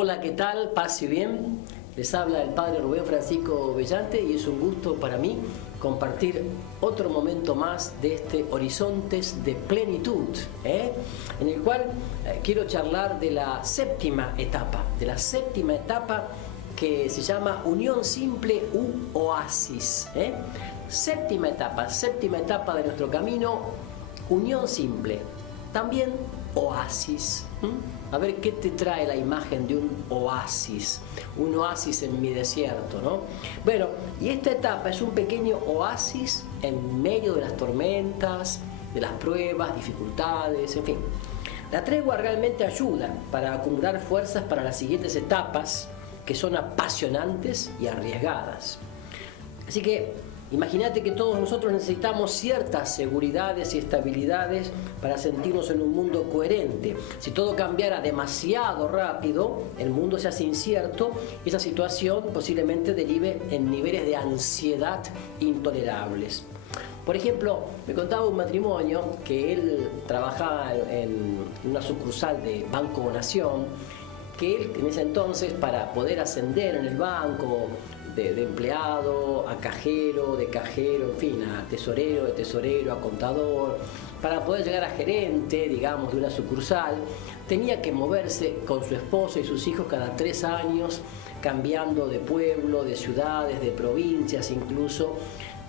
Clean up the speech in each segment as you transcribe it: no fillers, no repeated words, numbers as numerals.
Hola, ¿qué tal? Paz y bien. Les habla el Padre Rubén Francisco Bellante y es un gusto para mí compartir otro momento más de este Horizontes de Plenitud, en el cual quiero charlar de la séptima etapa, que se llama Unión Simple u Oasis. Séptima etapa de nuestro camino, Unión Simple, también Oasis. A ver qué te trae la imagen de un oasis en mi desierto, ¿no? Bueno, y esta etapa es un pequeño oasis en medio de las tormentas, de las pruebas, dificultades, en fin. La tregua realmente ayuda para acumular fuerzas para las siguientes etapas, que son apasionantes y arriesgadas. Así que imagínate que todos nosotros necesitamos ciertas seguridades y estabilidades para sentirnos en un mundo coherente. Si todo cambiara demasiado rápido, el mundo se hace incierto y esa situación posiblemente derive en niveles de ansiedad intolerables. Por ejemplo, me contaba un matrimonio que él trabajaba en una sucursal de Banco Nación, que él en ese entonces, para poder ascender en el banco, de empleado a cajero, de cajero, en fin, a tesorero, de tesorero a contador, para poder llegar a gerente, digamos, de una sucursal, tenía que moverse con su esposa y sus hijos cada 3 años, cambiando de pueblo, de ciudades, de provincias incluso,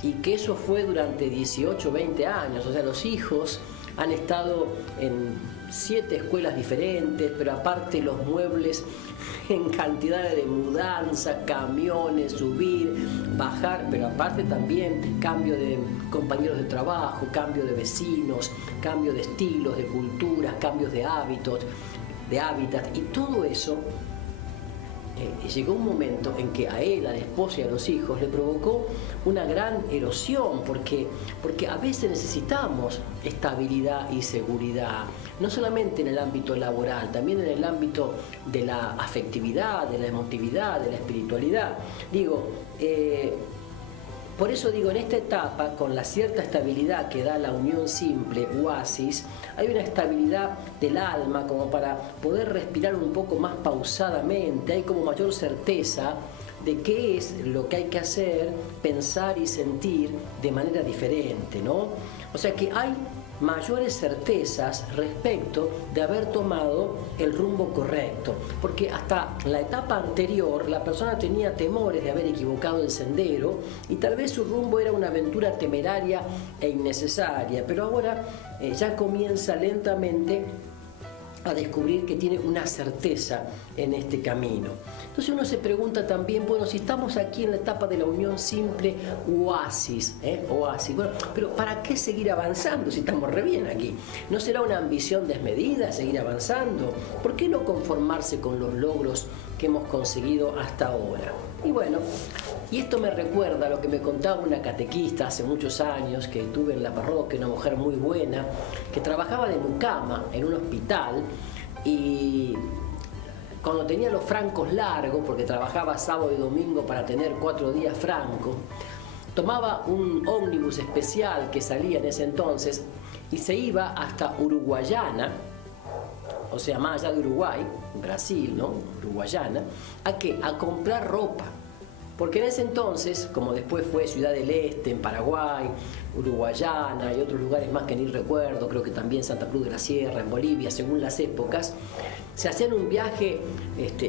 y que eso fue durante 18, 20 años, o sea, los hijos han estado en 7 escuelas diferentes, pero aparte los muebles en cantidades de mudanza, camiones, subir, bajar, pero aparte también cambio de compañeros de trabajo, cambio de vecinos, cambio de estilos, de culturas, cambios de hábitos, de hábitat, y todo eso llegó un momento en que a él, a la esposa y a los hijos le provocó una gran erosión, porque a veces necesitamos estabilidad y seguridad, no solamente en el ámbito laboral, también en el ámbito de la afectividad, de la emotividad, de la espiritualidad. Por eso digo, en esta etapa, con la cierta estabilidad que da la unión simple, oasis, hay una estabilidad del alma como para poder respirar un poco más pausadamente, hay como mayor certeza de qué es lo que hay que hacer, pensar y sentir de manera diferente, ¿no? O sea que hay mayores certezas respecto de haber tomado el rumbo correcto, porque hasta la etapa anterior la persona tenía temores de haber equivocado el sendero y tal vez su rumbo era una aventura temeraria e innecesaria, pero ahora ya comienza lentamente a descubrir que tiene una certeza en este camino. Entonces uno se pregunta también, bueno, si estamos aquí en la etapa de la unión simple, oasis, bueno, pero ¿para qué seguir avanzando si estamos re bien aquí? ¿No será una ambición desmedida seguir avanzando? ¿Por qué no conformarse con los logros que hemos conseguido hasta ahora? Y bueno, y esto me recuerda a lo que me contaba una catequista hace muchos años que tuve en la parroquia, una mujer muy buena, que trabajaba de mucama en un hospital y cuando tenía los francos largos, porque trabajaba sábado y domingo para tener 4 días francos, tomaba un ómnibus especial que salía en ese entonces y se iba hasta Uruguayana, o sea, más allá de Uruguay, Brasil, ¿no? Uruguayana, ¿a qué? A comprar ropa. Porque en ese entonces, como después fue Ciudad del Este, en Paraguay, Uruguayana y otros lugares más que ni recuerdo, creo que también Santa Cruz de la Sierra, en Bolivia, según las épocas, se hacían un viaje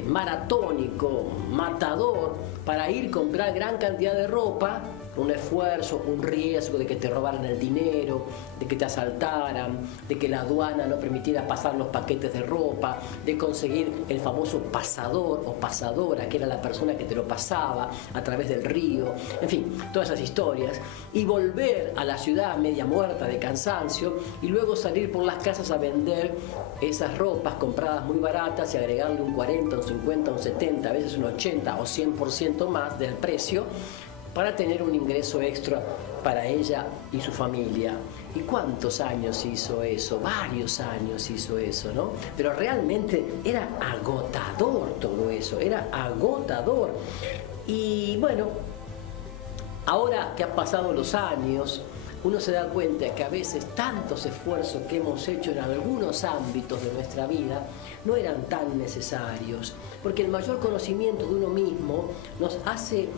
maratónico, matador, para ir a comprar gran cantidad de ropa, un esfuerzo, un riesgo de que te robaran el dinero, de que te asaltaran, de que la aduana no permitiera pasar los paquetes de ropa, de conseguir el famoso pasador o pasadora, que era la persona que te lo pasaba a través del río, en fin, todas esas historias, y volver a la ciudad media muerta de cansancio y luego salir por las casas a vender esas ropas compradas muy baratas y agregarle un 40, un 50, un 70, a veces un 80 o 100% más del precio, para tener un ingreso extra para ella y su familia. ¿Y cuántos años hizo eso? Varios años hizo eso, ¿no? Pero realmente era agotador todo eso, era agotador. Y bueno, ahora que han pasado los años, uno se da cuenta que a veces tantos esfuerzos que hemos hecho en algunos ámbitos de nuestra vida no eran tan necesarios, porque el mayor conocimiento de uno mismo nos hace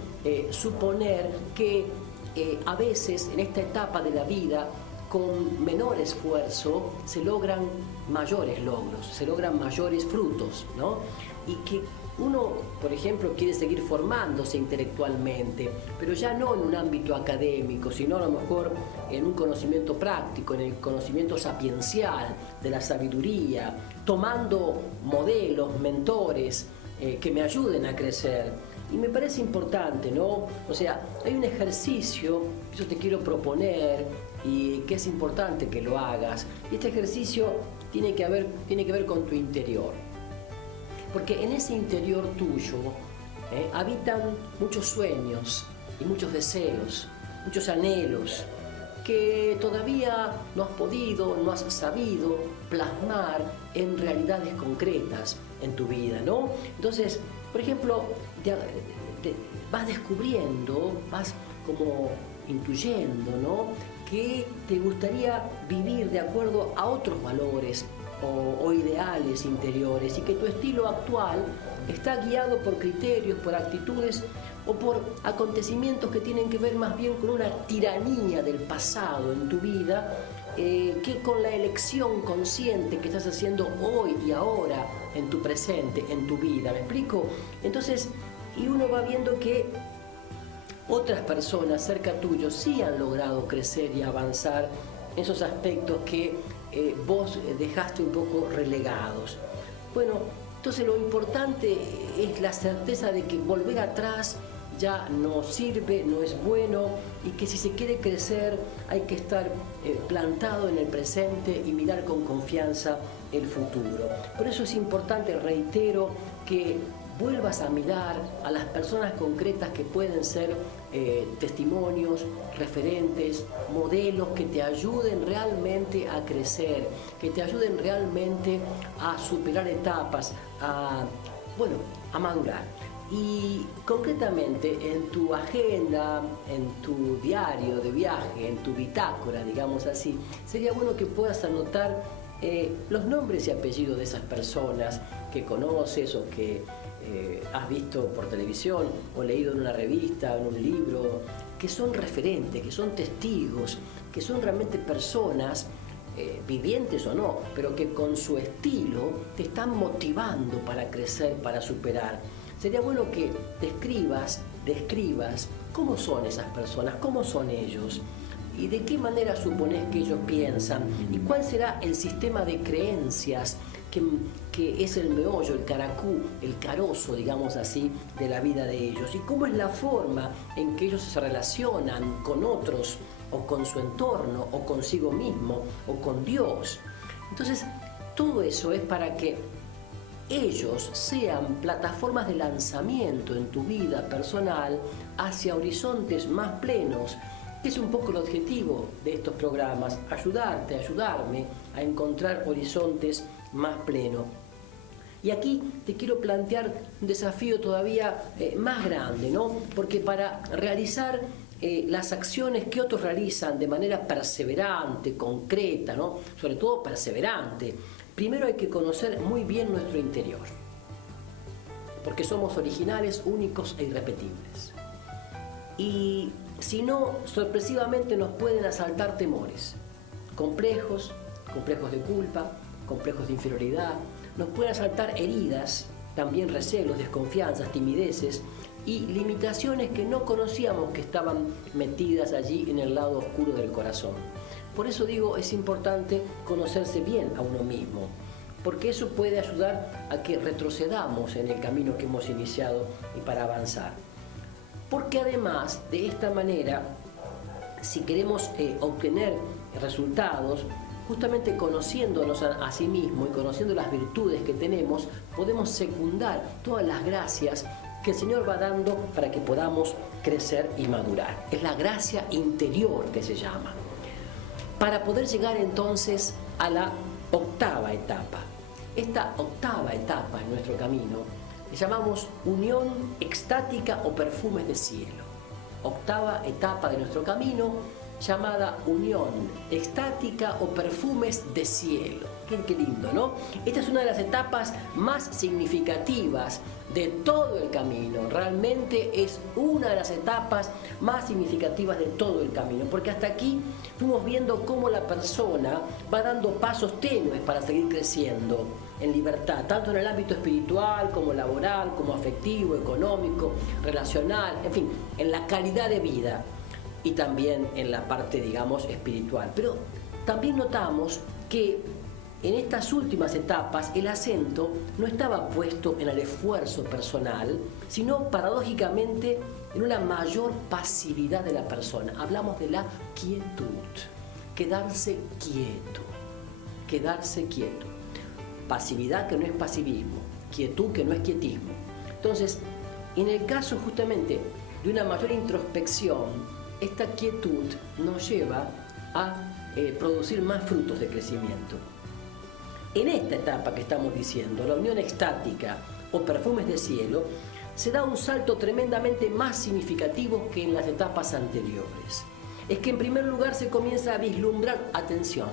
suponer que a veces en esta etapa de la vida, con menor esfuerzo, se logran mayores logros, se logran mayores frutos, ¿no? Y que uno, por ejemplo, quiere seguir formándose intelectualmente, pero ya no en un ámbito académico, sino a lo mejor en un conocimiento práctico, en el conocimiento sapiencial de la sabiduría, tomando modelos, mentores que me ayuden a crecer. Y me parece importante, ¿no? O sea, hay un ejercicio que yo te quiero proponer y que es importante que lo hagas. Y este ejercicio tiene que ver con tu interior. Porque en ese interior tuyo habitan muchos sueños y muchos deseos, muchos anhelos que todavía no has podido, no has sabido plasmar en realidades concretas en tu vida, ¿no? Entonces, por ejemplo, vas descubriendo, vas como intuyendo, ¿no?, que te gustaría vivir de acuerdo a otros valores o ideales interiores, y que tu estilo actual está guiado por criterios, por actitudes o por acontecimientos que tienen que ver más bien con una tiranía del pasado en tu vida que con la elección consciente que estás haciendo hoy y ahora en tu presente, en tu vida. ¿Me explico? Entonces, y uno va viendo que otras personas cerca tuyo sí han logrado crecer y avanzar en esos aspectos que vos dejaste un poco relegados. Bueno, entonces lo importante es la certeza de que volver atrás ya no sirve, no es bueno, y que si se quiere crecer hay que estar plantado en el presente y mirar con confianza el futuro. Por eso es importante, reitero, que vuelvas a mirar a las personas concretas que pueden ser testimonios, referentes, modelos que te ayuden realmente a crecer, que te ayuden realmente a superar etapas, a madurar. Y concretamente en tu agenda, en tu diario de viaje, en tu bitácora, digamos así, sería bueno que puedas anotar los nombres y apellidos de esas personas que conoces o que has visto por televisión o leído en una revista, en un libro, que son referentes, que son testigos, que son realmente personas vivientes o no, pero que con su estilo te están motivando para crecer, para superar. Sería bueno que describas cómo son esas personas, cómo son ellos y de qué manera supones que ellos piensan y cuál será el sistema de creencias que es el meollo, el caracú, el carozo, digamos así, de la vida de ellos, y cómo es la forma en que ellos se relacionan con otros o con su entorno o consigo mismo o con Dios. Entonces, todo eso es para que ellos sean plataformas de lanzamiento en tu vida personal hacia horizontes más plenos, que es un poco el objetivo de estos programas, ayudarme a encontrar horizontes más plenos. Y aquí te quiero plantear un desafío todavía más grande, ¿no? Porque para realizar las acciones que otros realizan de manera perseverante, concreta, ¿no?, sobre todo perseverante, primero hay que conocer muy bien nuestro interior, porque somos originales, únicos e irrepetibles. Y si no, sorpresivamente nos pueden asaltar temores, complejos de culpa, complejos de inferioridad, nos pueden asaltar heridas, también recelos, desconfianzas, timideces y limitaciones que no conocíamos que estaban metidas allí en el lado oscuro del corazón. Por eso digo, es importante conocerse bien a uno mismo, porque eso puede ayudar a que retrocedamos en el camino que hemos iniciado y para avanzar. Porque además, de esta manera, si queremos obtener resultados, justamente conociéndonos a sí mismo y conociendo las virtudes que tenemos, podemos secundar todas las gracias que el Señor va dando para que podamos crecer y madurar. Es la gracia interior que se llama. Para poder llegar entonces a la octava etapa. Esta octava etapa en nuestro camino le llamamos unión extática o perfumes de cielo. Octava etapa de nuestro camino llamada unión extática o perfumes de cielo. Qué lindo, ¿no? Esta es una de las etapas más significativas de todo el camino. Realmente es una de las etapas más significativas de todo el camino, porque hasta aquí fuimos viendo cómo la persona va dando pasos tenues para seguir creciendo en libertad, tanto en el ámbito espiritual como laboral, como afectivo, económico, relacional, en fin, en la calidad de vida y también en la parte, digamos, espiritual. Pero también notamos que en estas últimas etapas el acento no estaba puesto en el esfuerzo personal, sino paradójicamente en una mayor pasividad de la persona. Hablamos de la quietud, quedarse quieto. Pasividad que no es pasivismo, quietud que no es quietismo. Entonces, en el caso justamente de una mayor introspección, esta quietud nos lleva a producir más frutos de crecimiento. En esta etapa que estamos diciendo, la unión extática o perfumes de cielo, se da un salto tremendamente más significativo que en las etapas anteriores. Es que en primer lugar se comienza a vislumbrar, atención,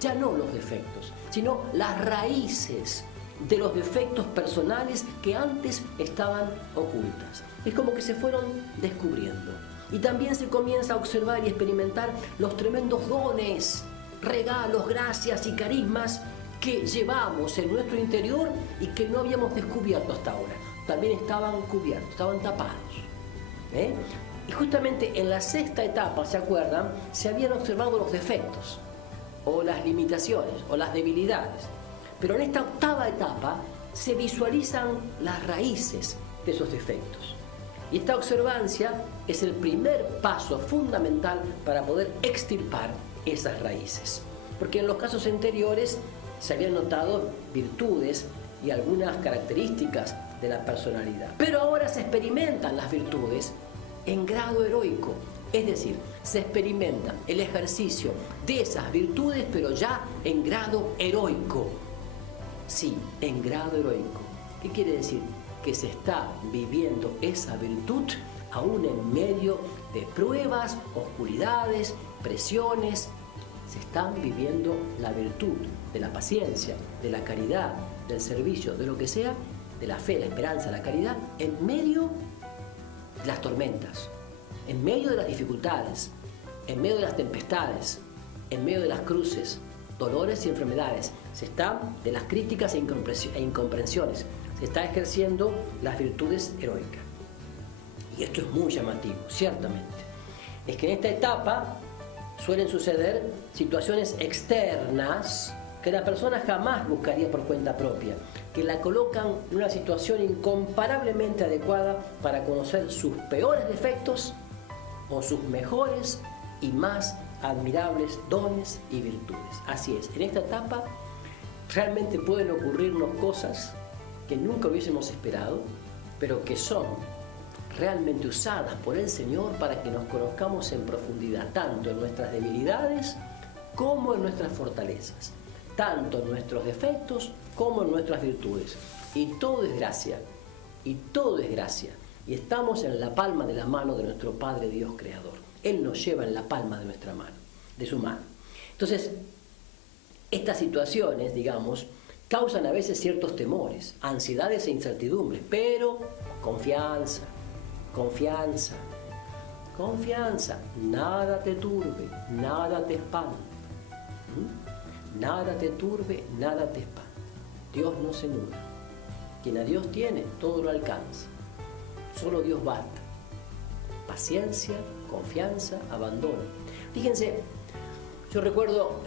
ya no los defectos, sino las raíces de los defectos personales que antes estaban ocultas. Es como que se fueron descubriendo. Y también se comienza a observar y experimentar los tremendos dones, regalos, gracias y carismas que llevamos en nuestro interior y que no habíamos descubierto hasta ahora. También estaban cubiertos, estaban tapados. Y justamente en la sexta etapa, ¿se acuerdan? Se habían observado los defectos, o las limitaciones, o las debilidades. Pero en esta octava etapa se visualizan las raíces de esos defectos. Y esta observancia es el primer paso fundamental para poder extirpar esas raíces. Porque en los casos anteriores se habían notado virtudes y algunas características de la personalidad. Pero ahora se experimentan las virtudes en grado heroico, es decir, se experimenta el ejercicio de esas virtudes, pero ya en grado heroico. Sí, en grado heroico. ¿Qué quiere decir? Que se está viviendo esa virtud aún en medio de pruebas, oscuridades, presiones. Se están viviendo la virtud de la paciencia, de la caridad, del servicio, de lo que sea, de la fe, la esperanza, la caridad, en medio de las tormentas, en medio de las dificultades, en medio de las tempestades, en medio de las cruces, dolores y enfermedades. Se está de las críticas e incomprensiones. Se está ejerciendo las virtudes heroicas. Y esto es muy llamativo, ciertamente. Es que en esta etapa suelen suceder situaciones externas que la persona jamás buscaría por cuenta propia, que la colocan en una situación incomparablemente adecuada para conocer sus peores defectos o sus mejores y más admirables dones y virtudes. Así es, en esta etapa realmente pueden ocurrirnos cosas que nunca hubiésemos esperado, pero que son realmente usadas por el Señor para que nos conozcamos en profundidad, tanto en nuestras debilidades como en nuestras fortalezas, tanto en nuestros defectos como en nuestras virtudes. Y todo es gracia, y todo es gracia. Y estamos en la palma de la mano de nuestro Padre Dios Creador. Él nos lleva en la palma de nuestra mano, de su mano. Entonces, estas situaciones, digamos, causan a veces ciertos temores, ansiedades e incertidumbres, pero confianza, confianza, confianza. Nada te turbe, nada te espante. Nada te turbe, nada te espante. Dios no se muda. Quien a Dios tiene, todo lo alcanza. Solo Dios basta. Paciencia, confianza, abandono. Fíjense, yo recuerdo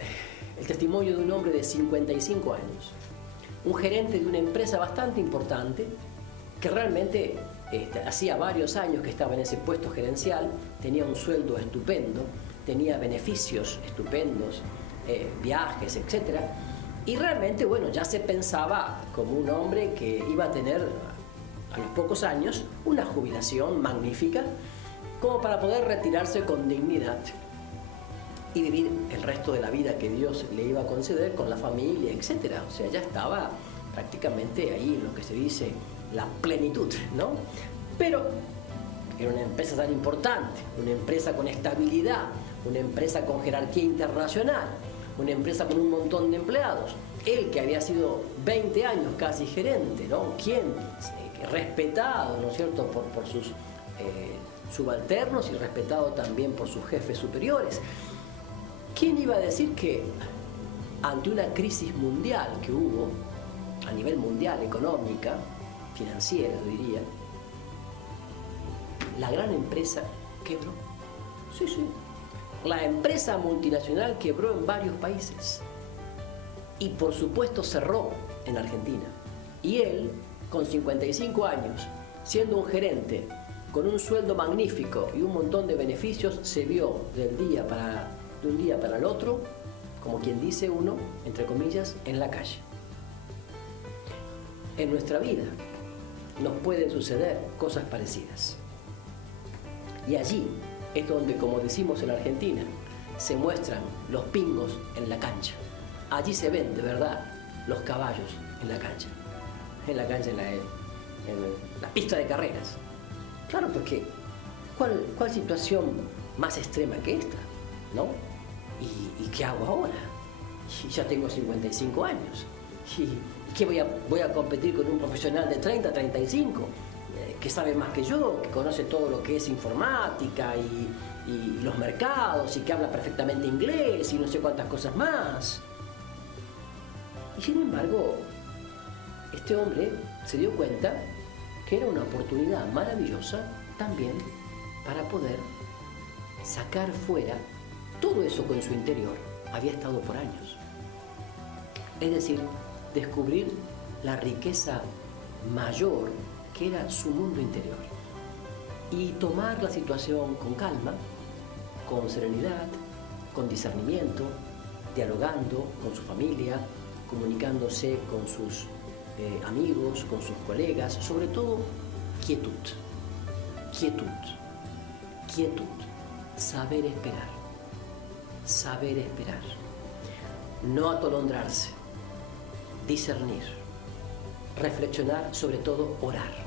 el testimonio de un hombre de 55 años, un gerente de una empresa bastante importante, que realmente hacía varios años que estaba en ese puesto gerencial, tenía un sueldo estupendo, tenía beneficios estupendos, viajes, etc. Y realmente, bueno, ya se pensaba como un hombre que iba a tener a los pocos años una jubilación magnífica, como para poder retirarse con dignidad y vivir el resto de la vida que Dios le iba a conceder con la familia, etc. O sea, ya estaba prácticamente ahí en lo que se dice la plenitud, ¿no? Pero era una empresa tan importante, una empresa con estabilidad, una empresa con jerarquía internacional, una empresa con un montón de empleados. Él, que había sido 20 años casi gerente, ¿no? ¿Quién? Respetado, ¿no es cierto?, por sus subalternos y respetado también por sus jefes superiores. ¿Quién iba a decir que ante una crisis mundial que hubo, a nivel mundial, económica, financiera, yo diría, la gran empresa quebró? Sí, sí. La empresa multinacional quebró en varios países y por supuesto cerró en Argentina. Y él, con 55 años, siendo un gerente, con un sueldo magnífico y un montón de beneficios, se vio de un día para el otro, como quien dice uno, entre comillas, en la calle. En nuestra vida nos pueden suceder cosas parecidas. Y allí es donde, como decimos en Argentina, se muestran los pingos en la cancha. Allí se ven de verdad los caballos en la cancha. En la cancha, en la pista de carreras. Claro, porque ¿cuál situación más extrema que esta? ¿No? ¿Y qué hago ahora? Y ya tengo 55 años. ¿Y qué voy a competir con un profesional de 30, 35? Que sabe más que yo, que conoce todo lo que es informática y los mercados y que habla perfectamente inglés y no sé cuántas cosas más. Y sin embargo, este hombre se dio cuenta que era una oportunidad maravillosa también para poder sacar fuera todo eso que en su interior había estado por años. Es decir, descubrir la riqueza mayor que era su mundo interior y tomar la situación con calma, con serenidad, con discernimiento, dialogando con su familia, comunicándose con sus amigos, con sus colegas, sobre todo quietud, saber esperar, no atolondrarse, discernir, reflexionar, sobre todo orar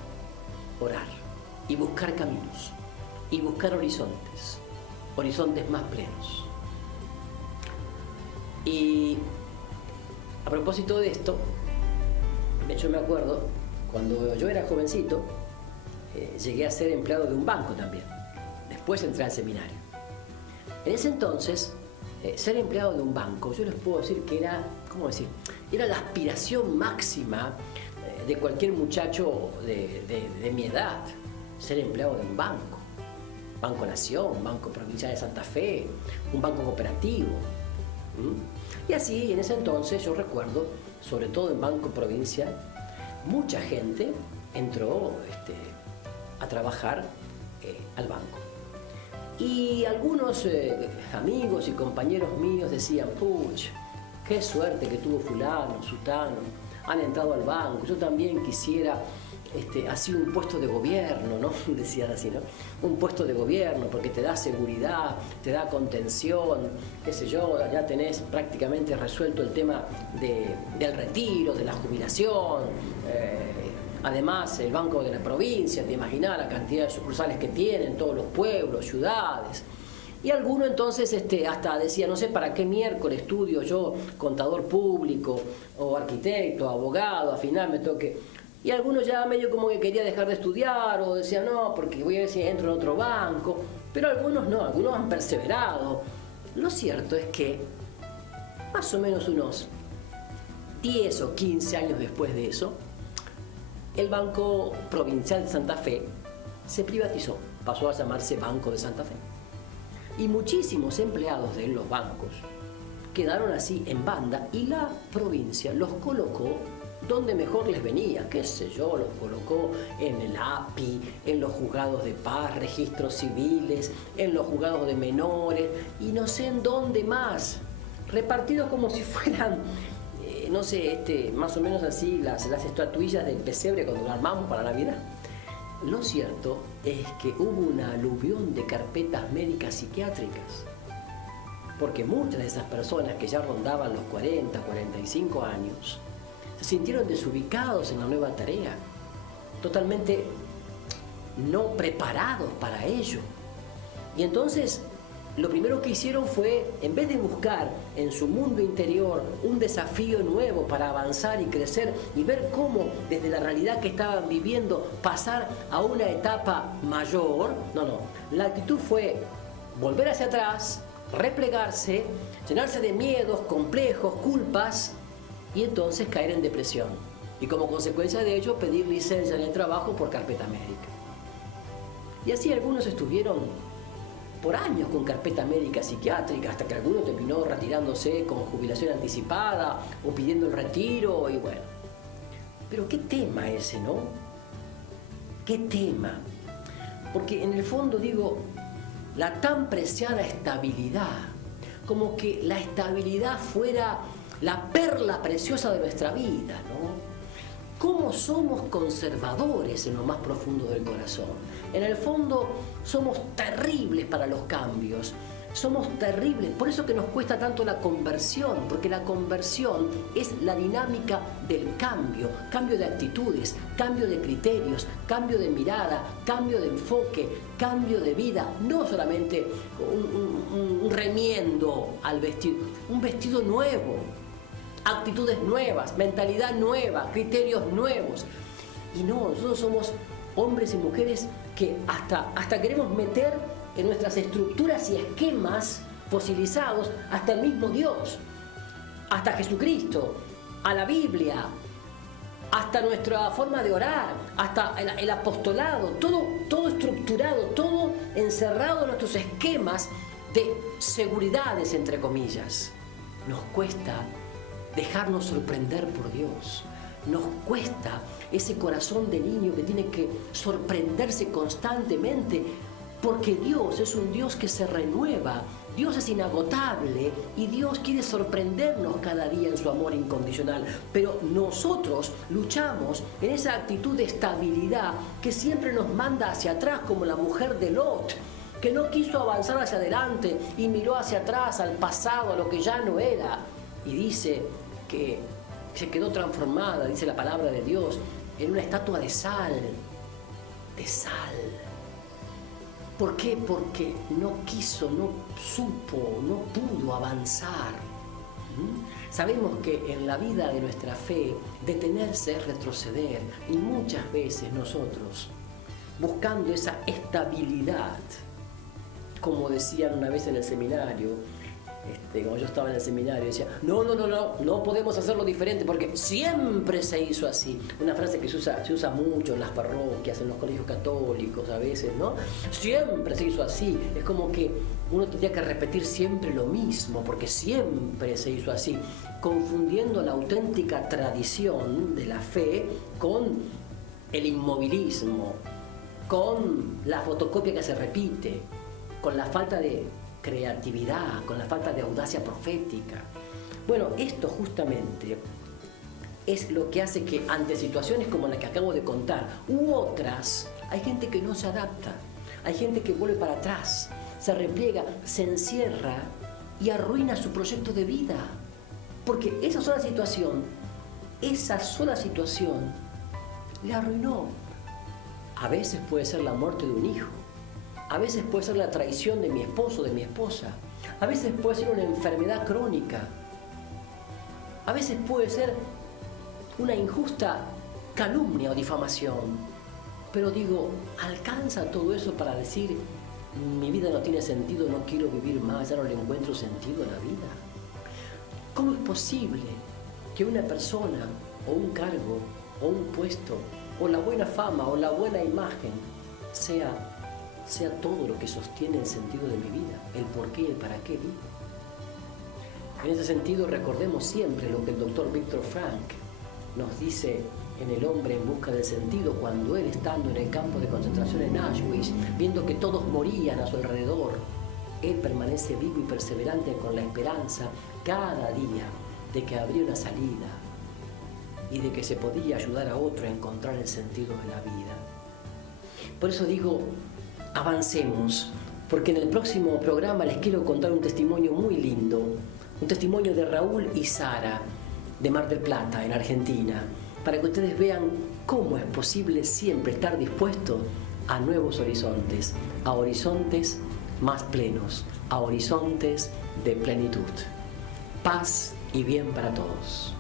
y buscar caminos y buscar horizontes más plenos. Y a propósito de esto, yo me acuerdo, cuando yo era jovencito, llegué a ser empleado de un banco también. Después entré al seminario. En ese entonces, ser empleado de un banco, yo les puedo decir que era, ¿cómo decir? Era la aspiración máxima de cualquier muchacho de mi edad, ser empleado de un banco. Banco Nación, Banco Provincial de Santa Fe, un banco cooperativo. Y así, en ese entonces, yo recuerdo, sobre todo en Banco Provincial, mucha gente entró a trabajar al banco. Y algunos amigos y compañeros míos decían, pucha, qué suerte que tuvo fulano, sutano, han entrado al banco, yo también quisiera así un puesto de gobierno, ¿no? Decían así, ¿no? Un puesto de gobierno porque te da seguridad, te da contención, qué sé yo, ya tenés prácticamente resuelto el tema del retiro, de la jubilación. Además, el Banco de la Provincia, te imaginás la cantidad de sucursales que tienen, todos los pueblos, ciudades. Y alguno entonces hasta decía, no sé para qué miércoles estudio yo contador público o arquitecto, abogado, al final me toque. Y algunos ya medio como que quería dejar de estudiar o decían, no, porque voy a ver si entro en otro banco. Pero algunos no, algunos han perseverado. Lo cierto es que más o menos unos 10 o 15 años después de eso, el Banco Provincial de Santa Fe se privatizó, pasó a llamarse Banco de Santa Fe. Y muchísimos empleados de los bancos quedaron así en banda y la provincia los colocó donde mejor les venía, qué sé yo, los colocó en el API, en los juzgados de paz, registros civiles, en los juzgados de menores y no sé en dónde más, repartidos como si fueran, no sé, más o menos así, las estatuillas del pesebre cuando lo armamos para Navidad. Lo cierto es que hubo una aluvión de carpetas médicas psiquiátricas, porque muchas de esas personas que ya rondaban los 40, 45 años, se sintieron desubicados en la nueva tarea, totalmente no preparados para ello. Y entonces lo primero que hicieron fue, en vez de buscar en su mundo interior un desafío nuevo para avanzar y crecer y ver cómo desde la realidad que estaban viviendo pasar a una etapa mayor, no, la actitud fue volver hacia atrás, replegarse, llenarse de miedos, complejos, culpas y entonces caer en depresión. Y como consecuencia de ello pedir licencia en el trabajo por carpeta médica. Y así algunos estuvieron por años con carpeta médica psiquiátrica, hasta que alguno terminó retirándose con jubilación anticipada o pidiendo el retiro y bueno. Pero qué tema ese, ¿no? ¿Qué tema? Porque en el fondo digo, la tan preciada estabilidad, como que la estabilidad fuera la perla preciosa de nuestra vida, ¿no? ¿Cómo somos conservadores en lo más profundo del corazón? En el fondo somos terribles para los cambios, somos terribles, por eso que nos cuesta tanto la conversión, porque la conversión es la dinámica del cambio, cambio de actitudes, cambio de criterios, cambio de mirada, cambio de enfoque, cambio de vida, no solamente un remiendo al vestido, un vestido nuevo. Actitudes nuevas, mentalidad nueva, criterios nuevos. Y no, nosotros somos hombres y mujeres que hasta queremos meter en nuestras estructuras y esquemas fosilizados hasta el mismo Dios, hasta Jesucristo, a la Biblia, hasta nuestra forma de orar, hasta el apostolado, todo estructurado, todo encerrado en nuestros esquemas de seguridades, entre comillas. Nos cuesta dejarnos sorprender por Dios. Nos cuesta ese corazón de niño que tiene que sorprenderse constantemente, porque Dios es un Dios que se renueva, Dios es inagotable y Dios quiere sorprendernos cada día en su amor incondicional. Pero nosotros luchamos en esa actitud de estabilidad que siempre nos manda hacia atrás, como la mujer de Lot, que no quiso avanzar hacia adelante y miró hacia atrás, al pasado, a lo que ya no era. Y dice que se quedó transformada, dice la palabra de Dios, en una estatua de sal. De sal. ¿Por qué? Porque no quiso, no supo, no pudo avanzar. Sabemos que en la vida de nuestra fe, detenerse es retroceder. Y muchas veces nosotros, buscando esa estabilidad, como decían una vez en el seminario, como yo estaba en el seminario, decía, no podemos hacerlo diferente porque siempre se hizo así. Una frase que se usa mucho en las parroquias, en los colegios católicos a veces, ¿no? Siempre se hizo así. Es como que uno tendría que repetir siempre lo mismo porque siempre se hizo así, confundiendo la auténtica tradición de la fe con el inmovilismo, con la fotocopia que se repite, con la falta de creatividad, con la falta de audacia profética. Bueno, esto justamente es lo que hace que ante situaciones como la que acabo de contar u otras, hay gente que no se adapta, hay gente que vuelve para atrás, se repliega, se encierra y arruina su proyecto de vida, porque esa sola situación le arruinó. A veces puede ser la muerte de un hijo, a veces puede ser la traición de mi esposo, de mi esposa. A veces puede ser una enfermedad crónica. A veces puede ser una injusta calumnia o difamación. Pero digo, ¿alcanza todo eso para decir, mi vida no tiene sentido, no quiero vivir más, ya no le encuentro sentido a la vida? ¿Cómo es posible que una persona, o un cargo, o un puesto, o la buena fama, o la buena imagen, sea todo lo que sostiene el sentido de mi vida, el por qué y el para qué vivo? En ese sentido, recordemos siempre lo que el doctor Viktor Frankl nos dice en El hombre en busca del sentido, cuando él, estando en el campo de concentración en Auschwitz, viendo que todos morían a su alrededor, él permanece vivo y perseverante con la esperanza cada día de que habría una salida y de que se podía ayudar a otro a encontrar el sentido de la vida. Por eso digo, avancemos, porque en el próximo programa les quiero contar un testimonio muy lindo, un testimonio de Raúl y Sara de Mar del Plata, en Argentina, para que ustedes vean cómo es posible siempre estar dispuesto a nuevos horizontes, a horizontes más plenos, a horizontes de plenitud. Paz y bien para todos.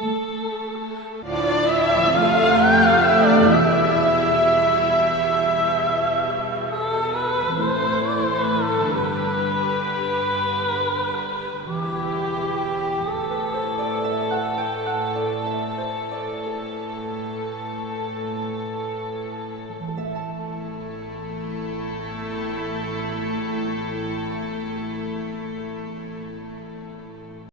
Thank you.